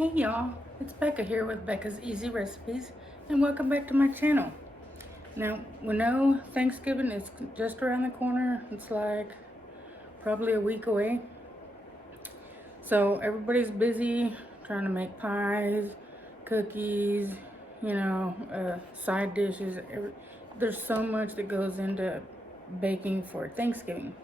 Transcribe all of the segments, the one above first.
Hey y'all, it's Becca here with Becca's Easy Recipes, and welcome back to my channel. Now, we know Thanksgiving is just around the corner. It's like probably a week away. So everybody's busy trying to make pies, cookies, side dishes. There's so much that goes into baking for Thanksgiving.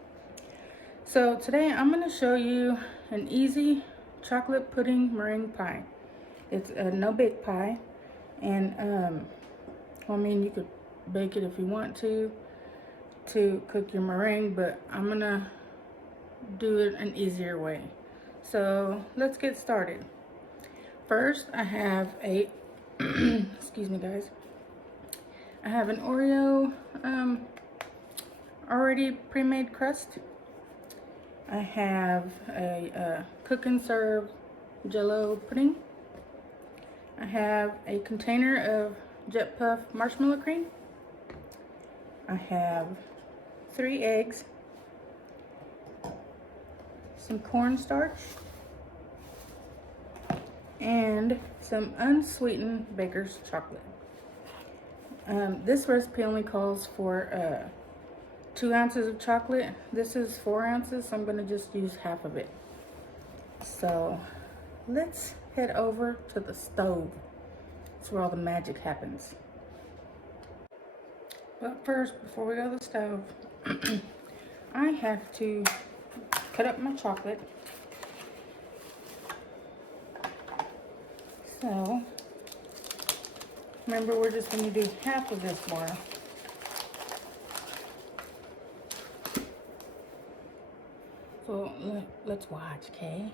So today I'm going to show you an easy chocolate pudding meringue pie. It's a no-bake pie, and you could bake it if you want to cook your meringue, but I'm gonna do it an easier way. So let's get started. First, I have a excuse me guys, I have an Oreo already pre-made crust. I have a cook and serve Jell-O pudding. I have a container of Jet Puff marshmallow cream. I have 3 eggs, some cornstarch, and some unsweetened baker's chocolate. This recipe only calls for 2 ounces of chocolate. This is 4 ounces, so I'm going to just use half of it. So let's head over to the stove. That's where all the magic happens. But first, before we go to the stove, I have to cut up my chocolate. So remember, we're just going to do half of this bar. So let's watch, okay?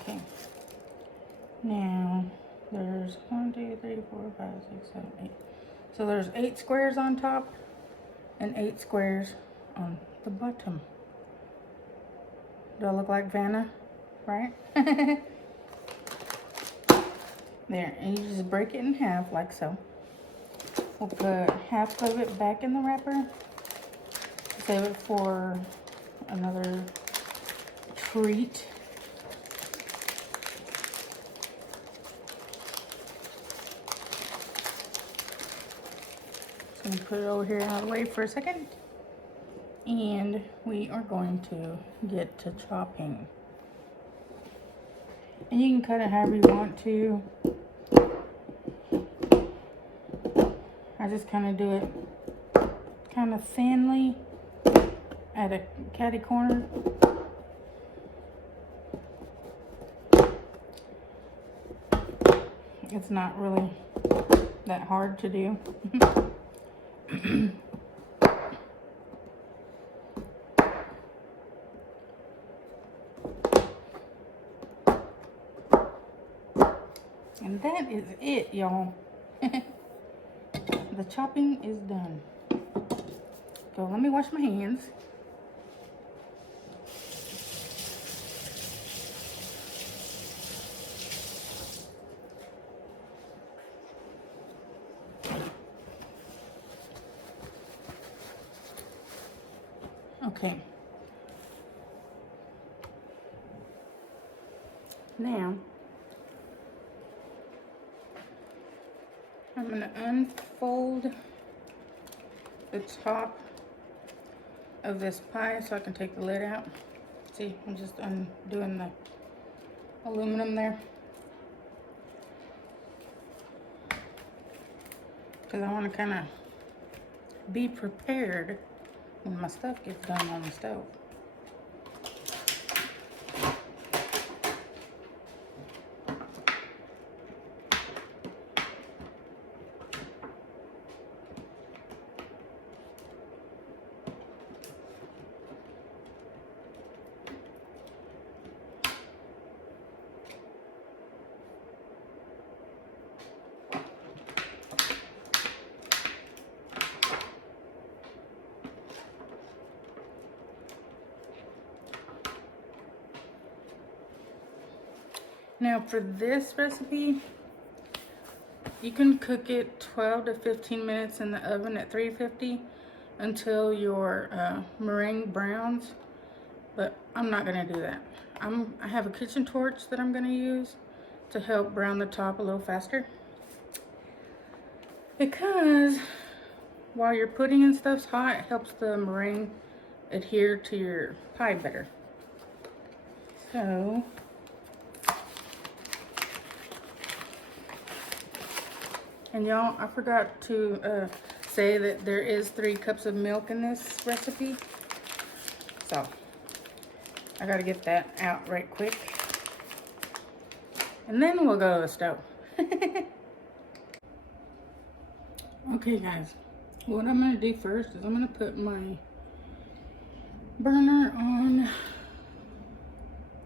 Okay. Now there's 1, 2, 3, 4, 5, 6, 7, 8. So there's 8 squares on top and 8 squares on the bottom. Do I look like Vanna? Right? There, and you just break it in half like so. We'll put half of it back in the wrapper. Save it for another treat. So I'm going to put it over here out of the way for a second. And we are going to get to chopping. And you can cut it however you want to. I just kind of do it kind of thinly at a catty corner. It's not really that hard to do. And that is it, y'all. The chopping is done. So let me wash my hands. Okay. Now, I'm going to unfold the top of this pie so I can take the lid out. See, I'm just undoing the aluminum there, because I want to kind of be prepared when my stuff gets done on the stove. Now for this recipe, you can cook it 12 to 15 minutes in the oven at 350, until your meringue browns, but I'm not gonna do that. I have a kitchen torch that I'm gonna use to help brown the top a little faster, because while your pudding and stuff's hot, it helps the meringue adhere to your pie better. So and y'all, I forgot to say that there is 3 cups of milk in this recipe. So I gotta get that out right quick. And then we'll go to the stove. Okay guys, what I'm gonna do first is I'm gonna put my burner on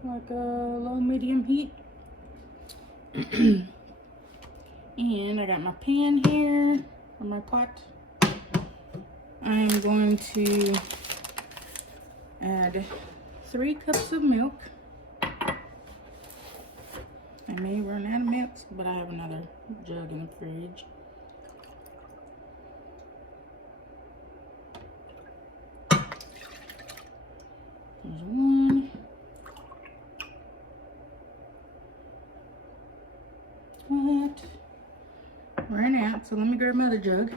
like a low medium heat. And I got my pan here, or my pot. I'm going to add 3 cups of milk. I may run out of milk, but I have another jug in the fridge. There's 1. What? Ran out, so let me grab my other jug.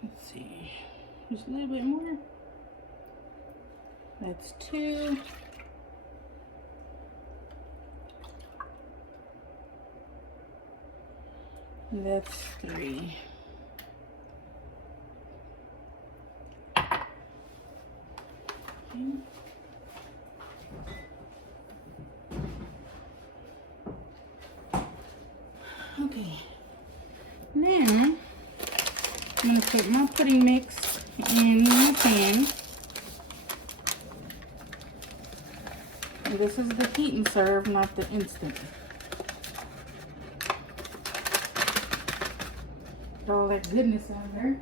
Let's see, just a little bit more. That's 2. That's 3. Okay, now I'm going to put my pudding mix in my pan. And this is the heat and serve, not the instant. Put all that goodness on there.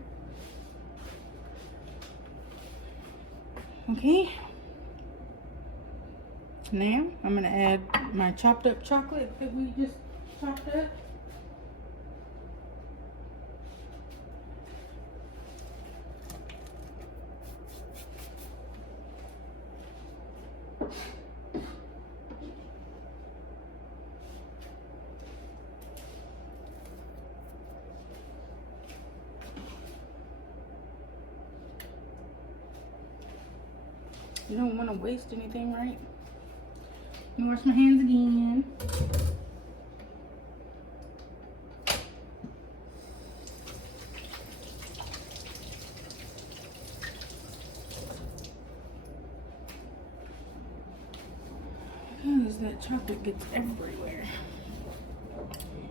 Okay. Now I'm going to add my chopped up chocolate that we just chopped up. You don't want to waste anything, right? Let me wash my hands again. Because that chocolate gets everywhere.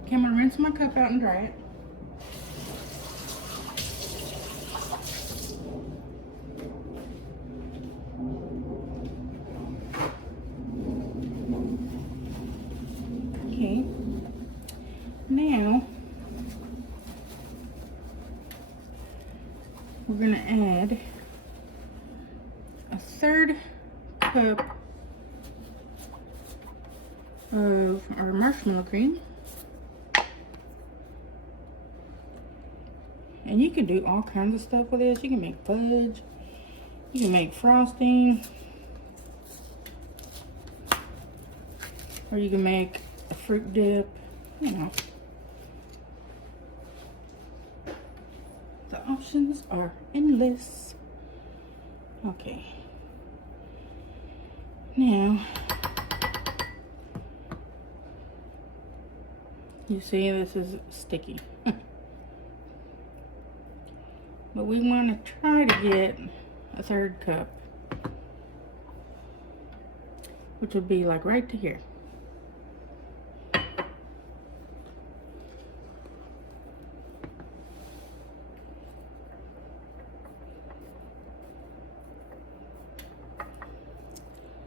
Okay, I'm going to rinse my cup out and dry it. Okay, now we're going to add a 1/3 cup of our marshmallow cream. And you can do all kinds of stuff with this. You can make fudge, you can make frosting, or you can make a fruit dip, you know. The options are endless. Okay. Now, you see this is sticky. But we want to try to get a 1/3 cup, which would be like right to here.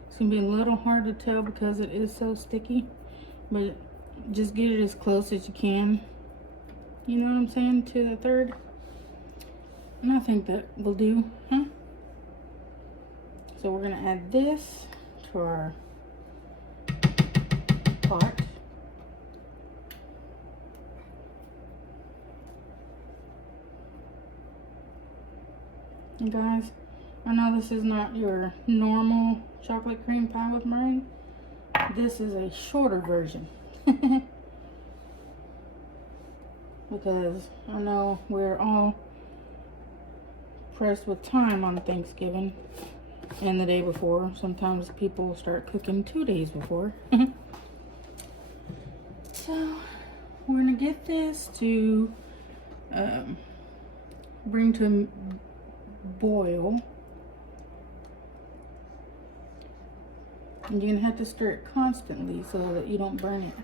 It's gonna be a little hard to tell because it is so sticky, but just get it as close as you can. You know what I'm saying? To the 1/3. And I think that will do, huh? So we're gonna add this to our pot. And guys, I know this is not your normal chocolate cream pie with meringue. This is a shorter version. Because I know we're all pressed with time on Thanksgiving and the day before. Sometimes people start cooking 2 days before. So we're gonna get this to bring to a boil. And you're gonna have to stir it constantly so that you don't burn it.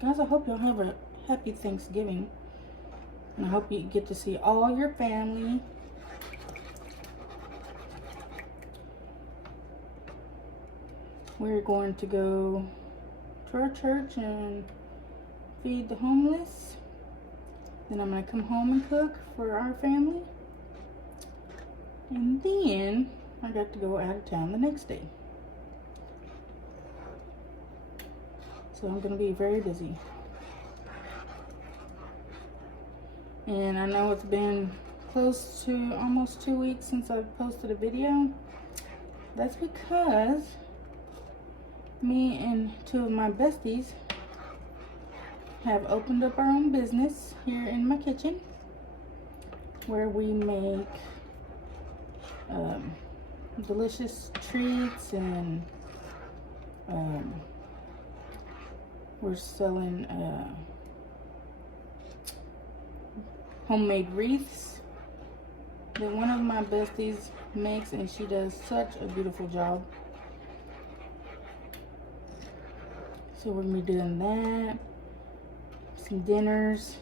Guys, I hope y'all have a happy Thanksgiving. And I hope you get to see all your family. We're going to go to our church and feed the homeless. Then I'm going to come home and cook for our family. And then I got to go out of town the next day. So I'm going to be very busy. And I know it's been close to almost 2 weeks since I've posted a video. That's because me and two of my besties have opened up our own business here in my kitchen, where we make delicious treats, and we're selling homemade wreaths that one of my besties makes, and she does such a beautiful job. So we're gonna be doing that, some dinners,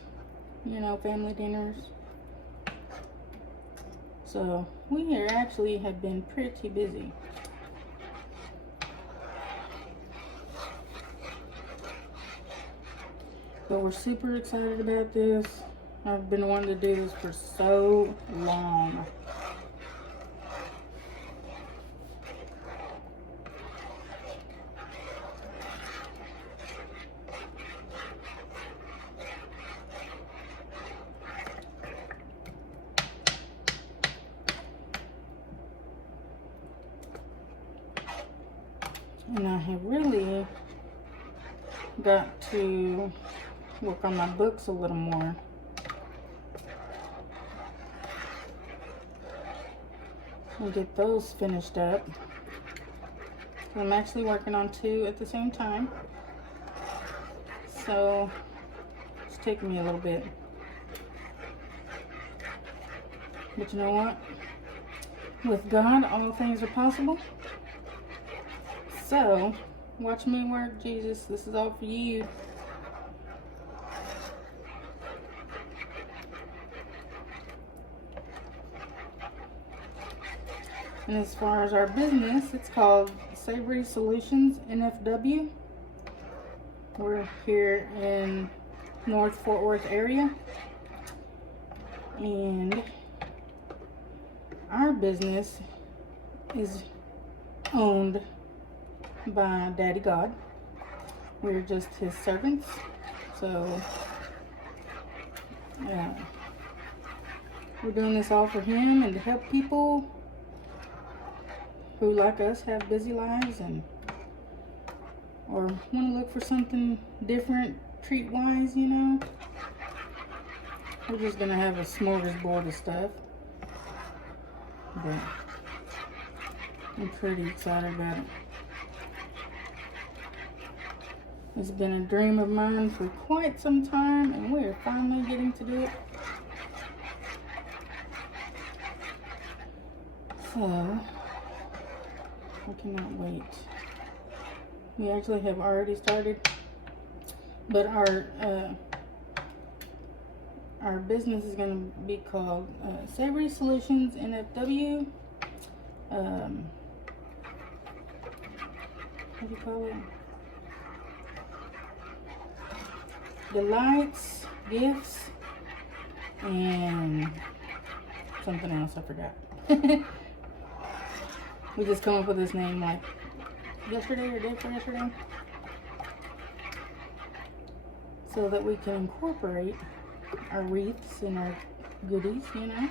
you know, family dinners. So we here actually have been pretty busy. But we're super excited about this. I've been wanting to do this for so long. And I have really got to work on my books a little more. And get those finished up. I'm actually working on 2 at the same time. So it's taking me a little bit. But you know what? With God, all things are possible. So, watch me work, Jesus. This is all for you. And as far as our business, it's called Savory Solutions NFW. We're here in North Fort Worth area. And our business is owned by Daddy God. We're just his servants. So we're doing this all for him and to help people who, like us, have busy lives and or want to look for something different treat wise, you know. We're just gonna have a smorgasbord of stuff, but I'm pretty excited about it. It's been a dream of mine for quite some time, and we're finally getting to do it. So, I cannot wait. We actually have already started, but our business is going to be called Savory Solutions NFW. what do you call it? Delights, gifts, and something else I forgot. We just come up with this name like yesterday or day before yesterday, so that we can incorporate our wreaths and our goodies, you know.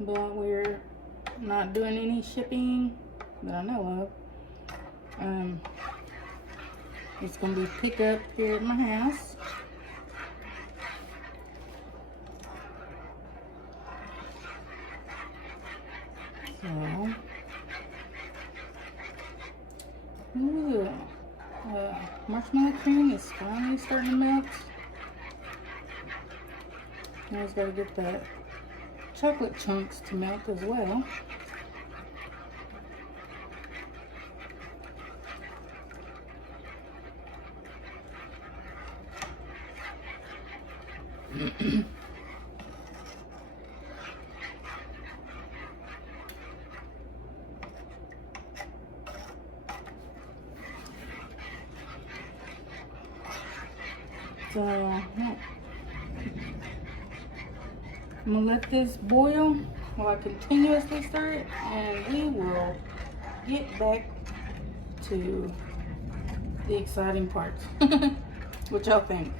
But we're not doing any shipping that I know of. It's gonna be pick up here at my house. So, ooh, marshmallow cream is finally starting to melt. Now I just gotta get the chocolate chunks to melt as well. So, I'm gonna let this boil while I continuously stir it, and we will get back to the exciting parts. What y'all think?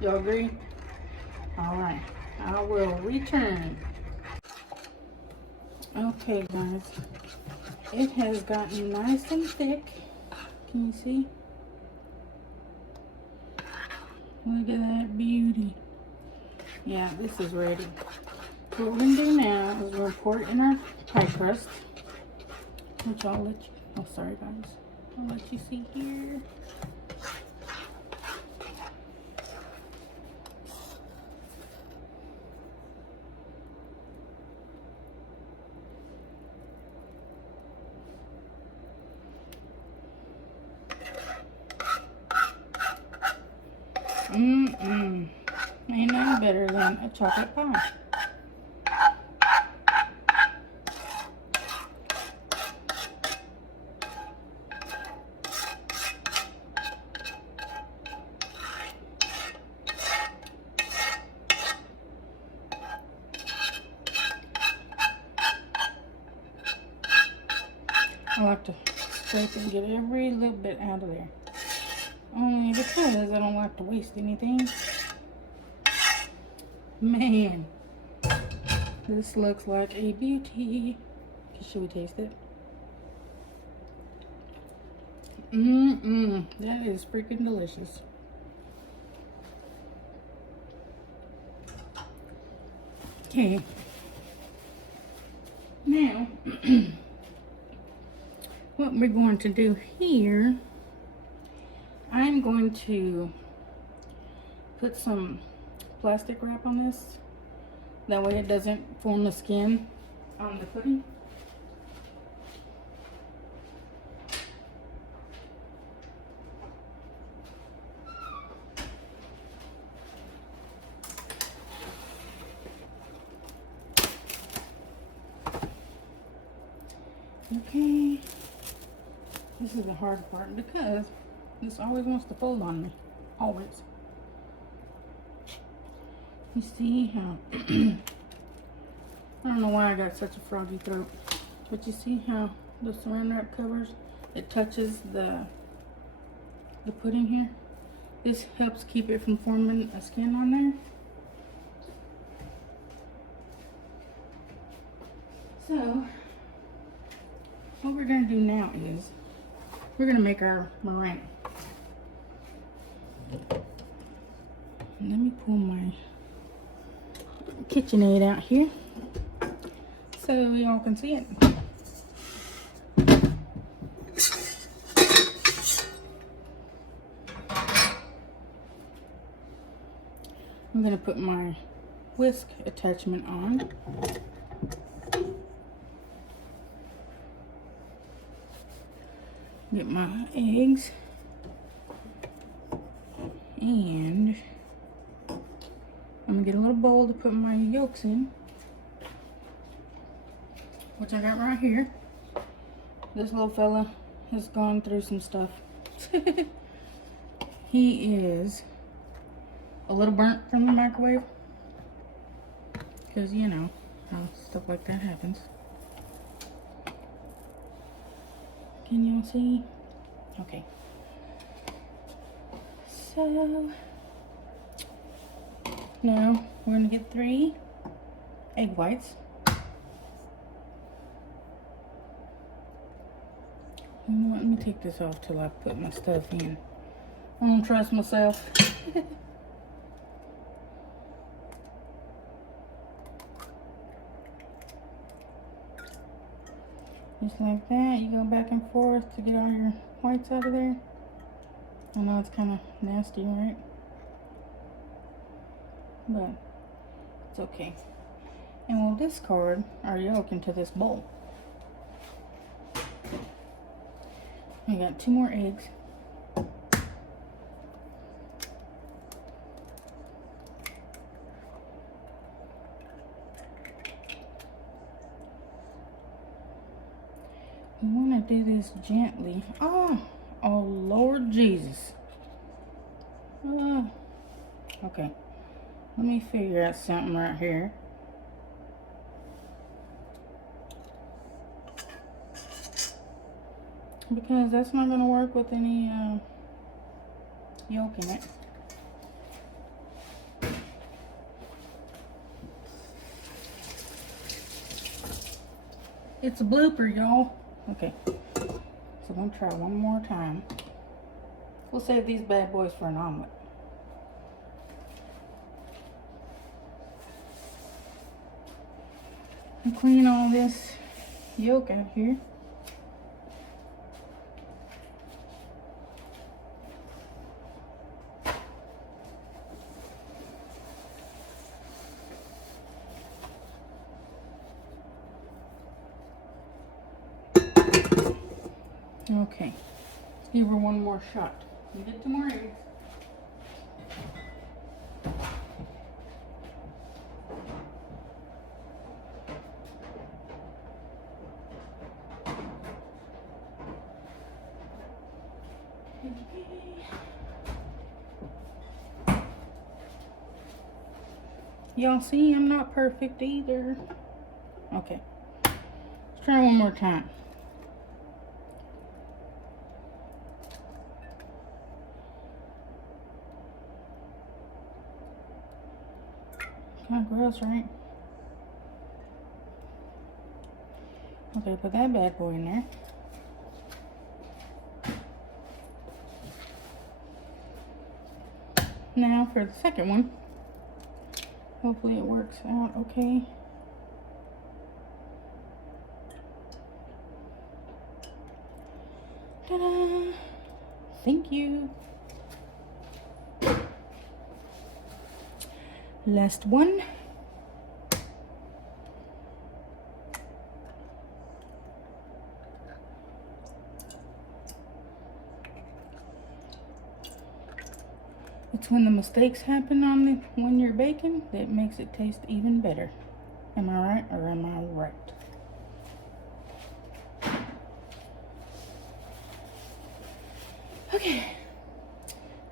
Y'all agree? Alright, I will return. Okay guys, it has gotten nice and thick. Can you see? Look at that beauty. Yeah, this is ready. So what we're gonna do now is we'll pour it in our pie crust, which I'll let you, oh sorry guys, I'll let you see here. Ain't nothing better than a chocolate pie. I like to scrape and get every little bit out of there. Only because I don't like to waste anything. Man, this looks like a beauty. Should we taste it? That is freaking delicious. Okay. Now, what we're going to do here, I'm going to put some plastic wrap on this. That way it doesn't form the skin on the pudding. Okay, this is the hard part because this always wants to fold on me, always. You see how, I don't know why I got such a froggy throat, but you see how the saran wrap covers, it touches the pudding here. This helps keep it from forming a skin on there. So, what we're going to do now is, we're going to make our meringue. Let me pull my KitchenAid out here so y'all can see it. I'm going to put my whisk attachment on. Get my eggs and I'm gonna get a little bowl to put my yolks in, which I got right here. This little fella has gone through some stuff. He is a little burnt from the microwave, because you know how stuff like that happens. Can y'all see? Okay. So now we're gonna get 3 egg whites. You know what? Let me take this off till I put my stuff in. I don't trust myself. Just like that, you go back and forth to get all your whites out of there. I know it's kind of nasty, right? But it's okay. And we'll discard our yolk into this bowl. I got 2 more eggs. We want to do this gently. Oh Lord Jesus. Okay. Let me figure out something right here. Because that's not going to work with any yolk in it. It's a blooper, y'all. Okay. So I'm going to try one more time. We'll save these bad boys for an omelet. And clean all this yolk out here. Okay, let's give her one more shot. You get 2 more eggs. Y'all see, I'm not perfect either. Okay, let's try one more time. Kind of gross, right? Okay, put that bad boy in there. Now for the second one. Hopefully it works out okay. Ta-da! Thank you. Last one. It's when the mistakes happen when you're baking that makes it taste even better. Am I right or am I right? Okay.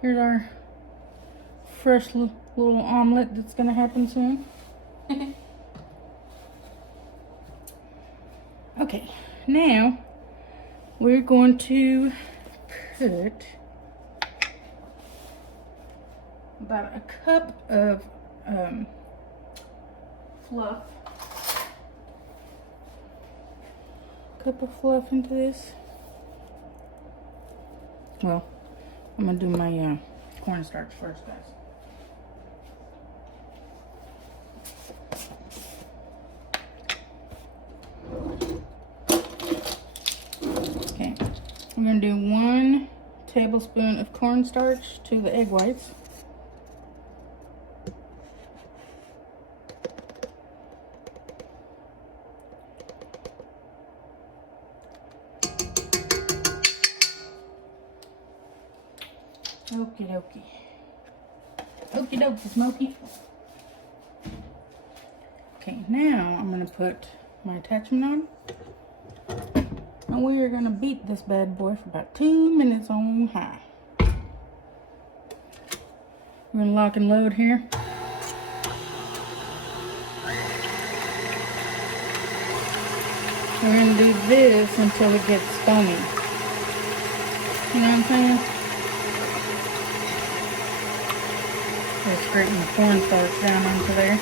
Here's our fresh little omelet that's gonna happen soon. Okay, now we're going to put about a cup of fluff. Into this. Well, I'm gonna do my cornstarch first, guys. Okay, I'm gonna do 1 tablespoon of cornstarch to the egg whites. Okie dokie. Okie dokie, Smokey. Okay, now I'm going to put my attachment on. And we are going to beat this bad boy for about 2 minutes on high. We're going to lock and load here. We're going to do this until it gets foamy. You know what I'm saying? Just scraping the cornstarch down into there.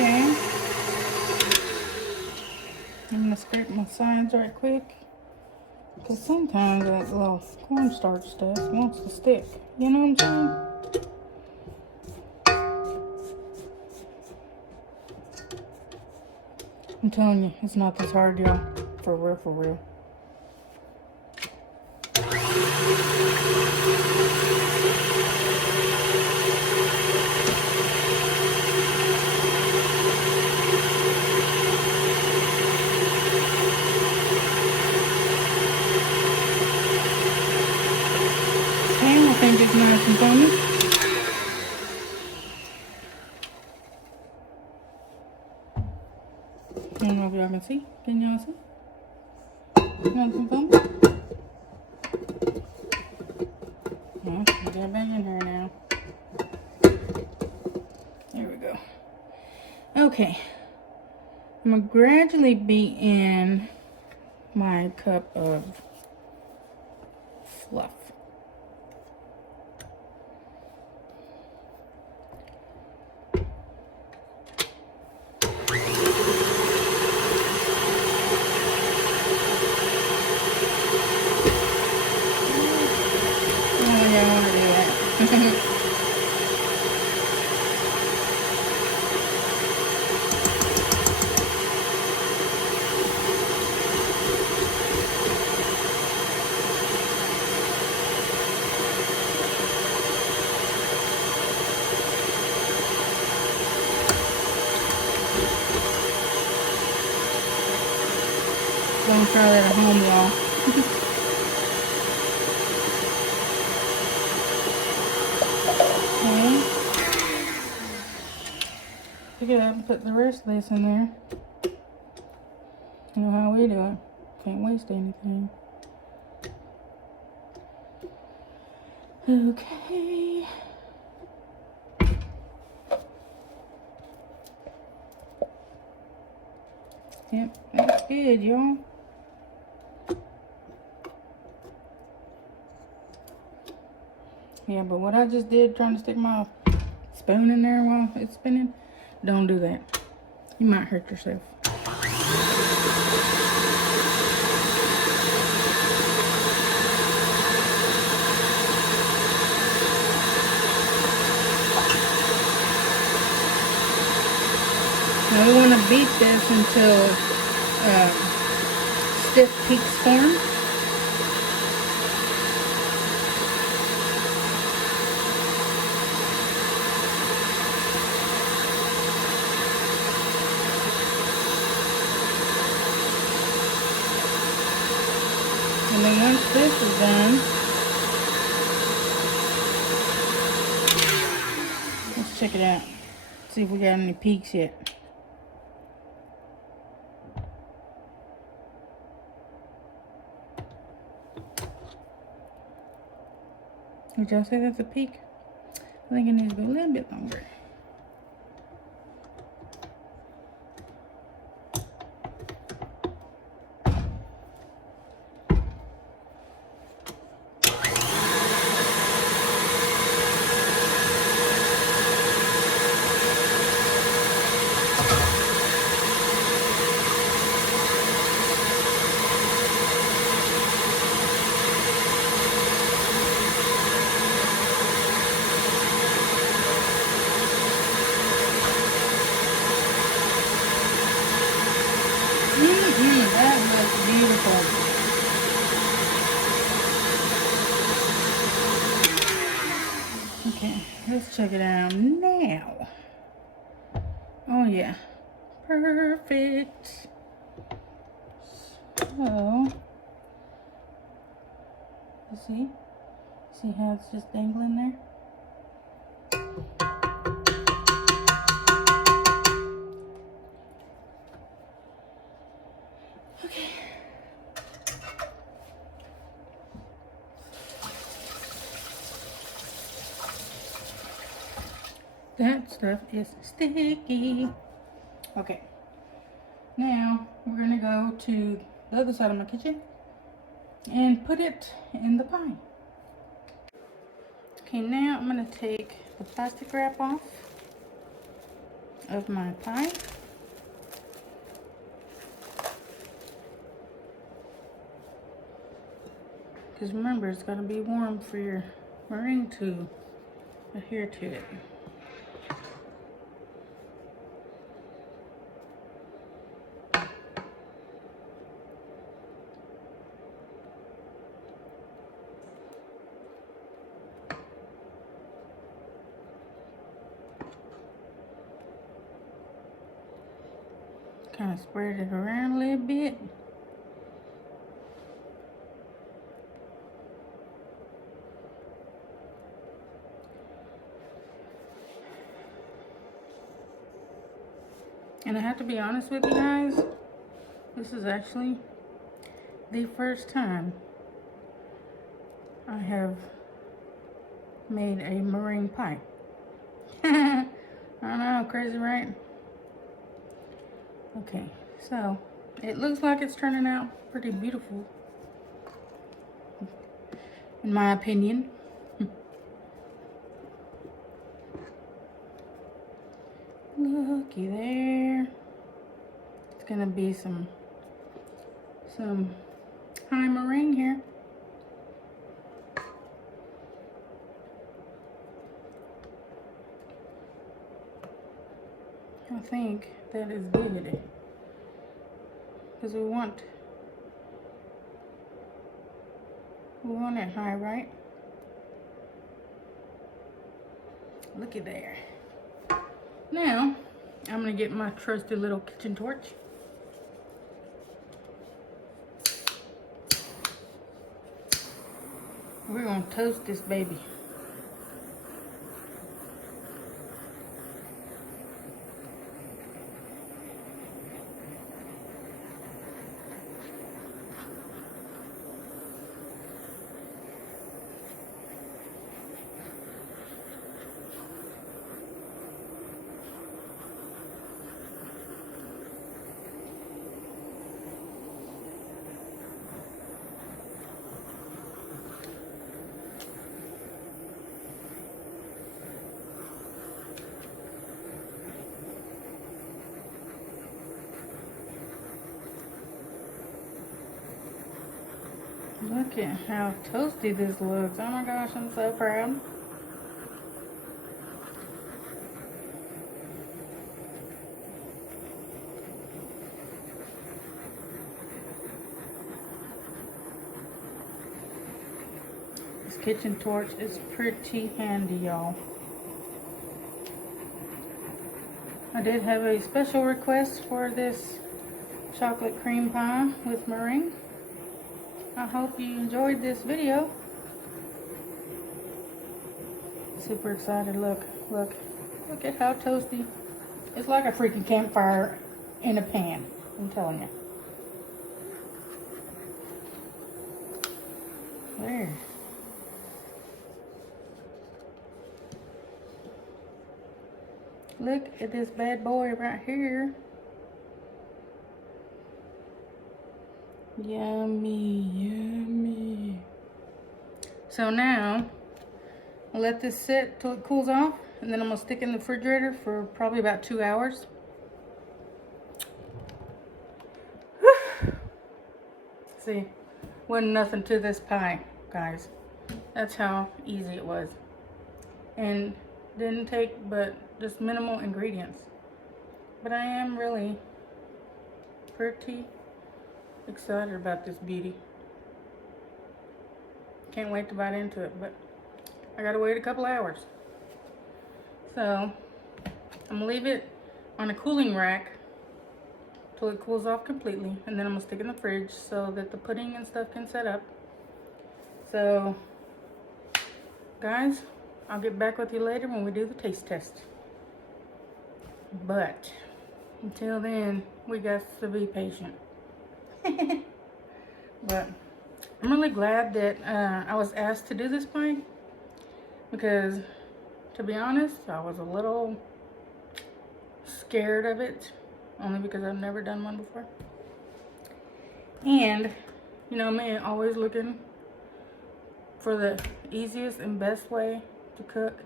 Okay. I'm going to scrape my sides right quick. Because sometimes that little cornstarch stuff wants to stick. You know what I'm saying? I'm telling you, it's not this hard, y'all. For real, for real. Okay, I think it's nice and foamy. I don't know if y'all can see. Can y'all see? Nice and foamy. Well, we got back in here now. There we go. Okay. I'm going to gradually beat in my cup of fluff. Don't try that at home, y'all. Okay. Pick it up and put the rest of this in there. You know how we do it. Can't waste anything. Okay. Yep, that's good, y'all. Yeah, but what I just did, trying to stick my spoon in there while it's spinning, don't do that. You might hurt yourself. Now we want to beat this until stiff peaks form. And then once this is done, let's check it out. See if we got any peaks yet. Would y'all say that's a peak? I think it needs to go a little bit longer. simple. Okay, let's check it out now. Oh yeah, perfect. So, you see how it's just dangling there? Okay. That stuff is sticky. Okay. Now we're gonna go to the other side of my kitchen and put it in the pie. Okay, now I'm gonna take the plastic wrap off of my pie. Because remember, it's gotta be warm for your meringue to adhere to it. Kind of spread it around a little bit. And I have to be honest with you guys, this is actually the first time I have made a meringue pie. I know, crazy, right? Okay, so it looks like it's turning out pretty beautiful, in my opinion. Looky there. It's gonna be some high meringue here. I think that is good, because we want it high, right? Looky there. Now I'm gonna get my trusty little kitchen torch. We're gonna toast this baby. Look at how toasty this looks. Oh my gosh, I'm so proud. This kitchen torch is pretty handy, y'all. I did have a special request for this chocolate cream pie with meringue. I hope you enjoyed this video. Super excited. Look at how toasty. It's like a freaking campfire in a pan, I'm telling you. There. Look at this bad boy right here. Yummy, yummy. So now, I'll let this sit till it cools off, and then I'm gonna stick it in the refrigerator for probably about 2 hours. See, wasn't nothing to this pie, guys. That's how easy it was. And didn't take but just minimal ingredients. But I am really pretty excited about this beauty. Can't wait to bite into it, but I gotta wait a couple hours. So I'm gonna leave it on a cooling rack till it cools off completely, and then I'm gonna stick it in the fridge so that the pudding and stuff can set up. So guys, I'll get back with you later when we do the taste test. But until then, we got to be patient. But I'm really glad that I was asked to do this pie, because to be honest, I was a little scared of it, only because I've never done one before. And you know me, always looking for the easiest and best way to cook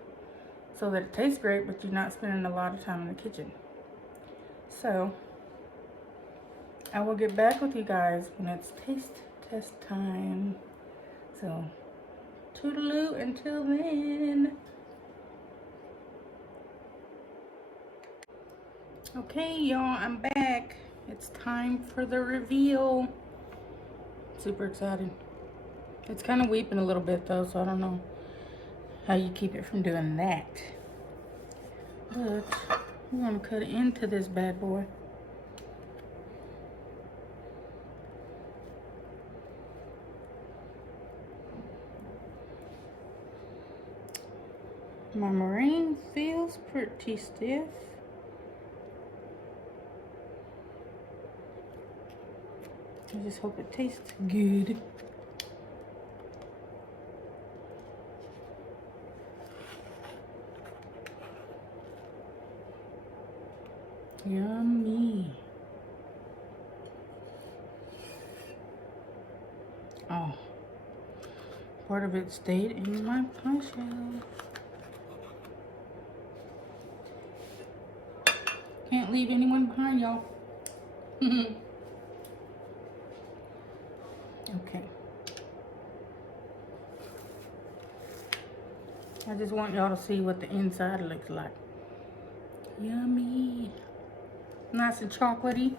so that it tastes great, but you're not spending a lot of time in the kitchen. So I will get back with you guys when it's taste test time. So toodaloo until then. Okay, y'all, I'm back. It's time for the reveal. Super excited. It's kind of weeping a little bit though, so I don't know how you keep it from doing that. But we're gonna cut into this bad boy. My meringue feels pretty stiff. I just hope it tastes good. Yummy. Oh, part of it stayed in my pie shell. Can't leave anyone behind, y'all. Okay. I just want y'all to see what the inside looks like. Yummy. Nice and chocolatey.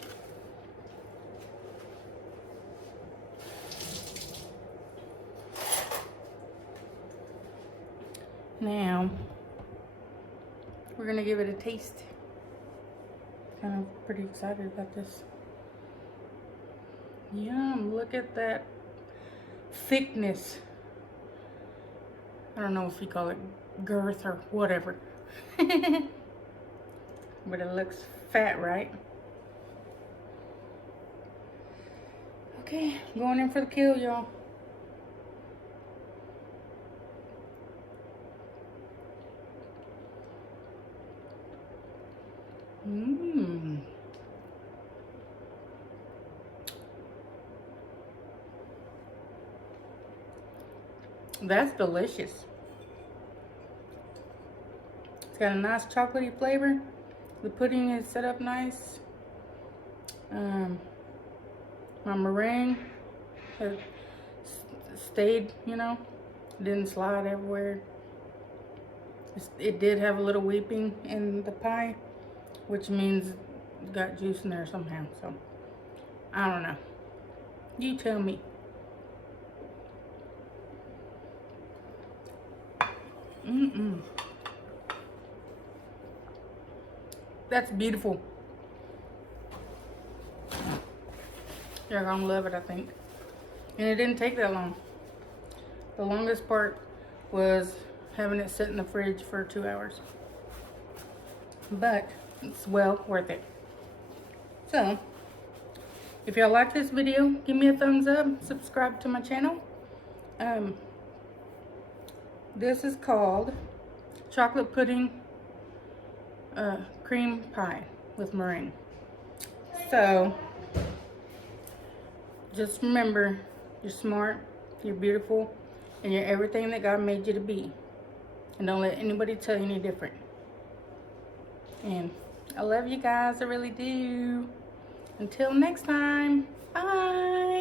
Now, we're gonna give it a taste. Kind of pretty excited about this. Yum, look at that thickness. I don't know if you call it girth or whatever. But it looks fat, right? Okay, going in for the kill, y'all. Mmm. That's delicious. It's got a nice chocolatey flavor. The pudding is set up nice. My meringue has stayed, you know, didn't slide everywhere. It did have a little weeping in the pie, which means it got juice in there somehow. So I don't know. You tell me. That's beautiful. You're gonna love it, I think. And it didn't take that long. The longest part was having it sit in the fridge for 2 hours. But it's well worth it. So, if y'all like this video, give me a thumbs up, subscribe to my channel. This is called chocolate pudding cream pie with meringue. So just remember, you're smart, you're beautiful, and you're everything that God made you to be. And don't let anybody tell you any different. And I love you guys, I really do. Until next time, bye.